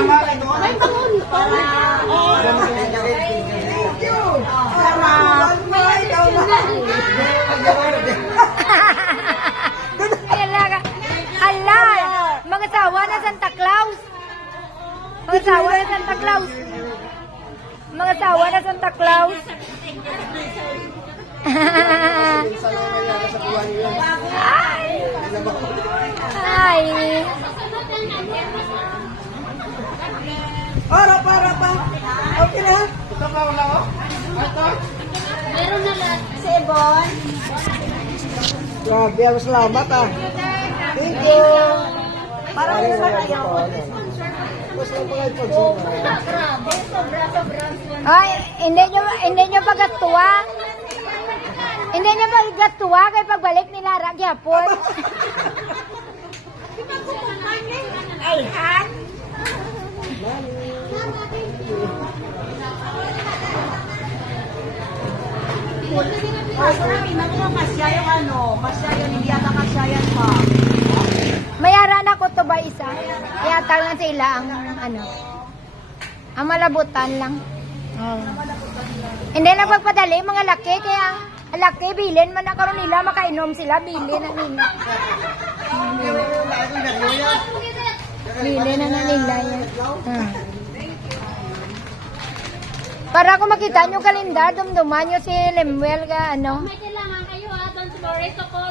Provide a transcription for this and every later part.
May pangon. Ala, mga sawa na Santa Claus. Mga sawa na Santa Claus. Mga sawa na Santa Claus. Ay. Para pa. Okay na. Ito pa wala ko? Ito? Meron na lang. Sebon. Grabe, ang salamat ah. Thank you. Para mo naman kayo. Basta pa kayo sponsor. Grabe. Sobra. Ay, hindi nyo pagkatuwa. Hindi nyo pagkatuwa kay pagbalik nila Ragyapon. Ay, han. Mayaran ako to ba isa? Iatag lang sila ang ang malabutan lang. Oh. Hindi na pagpadali mga laki kaya ang laki bilin man na karon nila makainom sila bilin na nila. Bilin na nila yan. Para kung makita nyo kalendar, dumduman nyo si Lemuel ka May kailangan kayo ha. Don't worry to call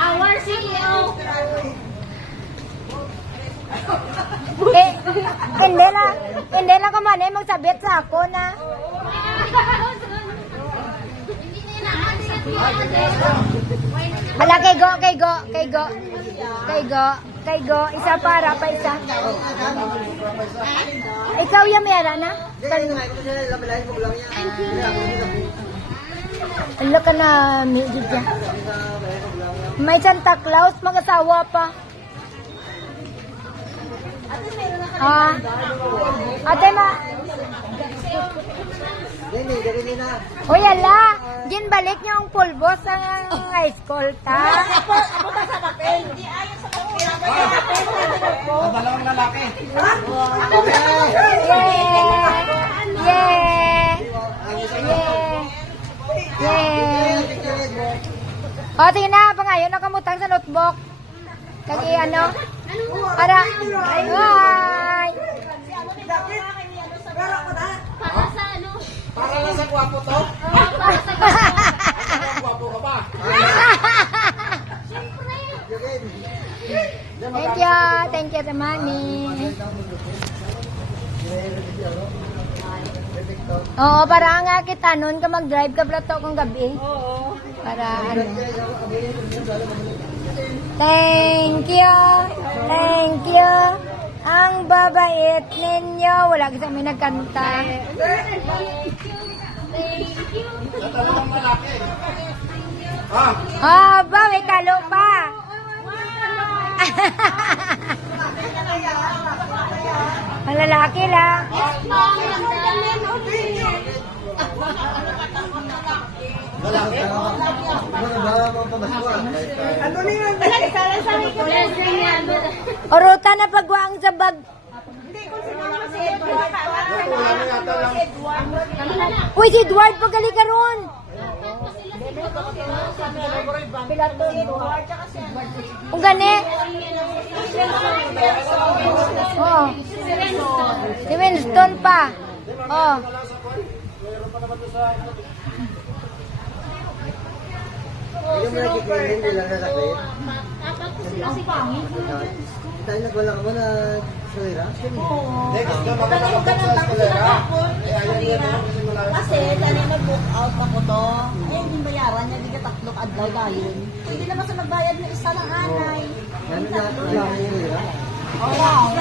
our CEO. Hindi na kumanay magsabit sa ako na. Wala kay go, isa para pa isa. Ikaw yung mayara na? Ano ka na, medyo dyan. May Santa Claus, mag-asawa pa. Ate ma. Uy, ala. Gin balik niyo ang pulbo sa eskolta. Buta sa papel. Hindi ayon sa papel. Dalawang lalaki. O, sige na. Pangayon na kamutang sa notebook. Kagi ano? Para. Ay. Para sa ano? Para lang sa gwapo to? Para sa Gwapo ka ba? Thank you, Mami. Oo, para nga kita nun ka mag-drive ka plato kung gabi. Oo. Para ano. Thank you. Ang babait ninyo. Wala kasi kami nagkanta. Dalawang lalaki. Ba, may kalo pa. Ang lalaki lang. O ruta na pagwaang sa bag. Uy, si Edward, pagali ka ron. Kung gani. Oh. Si Winston pa. Oh. Tayo nagwala ka ba na suwira? Next na makakapag sa eskolera. Kasi dali nag-book out ako to. Eh, hindi bayaran niya. Hindi ka tatlong adlaw dahil. Hindi naman sa nagbayad ng isa ng anay. Ano na? Wala ka yung suwira? Oo.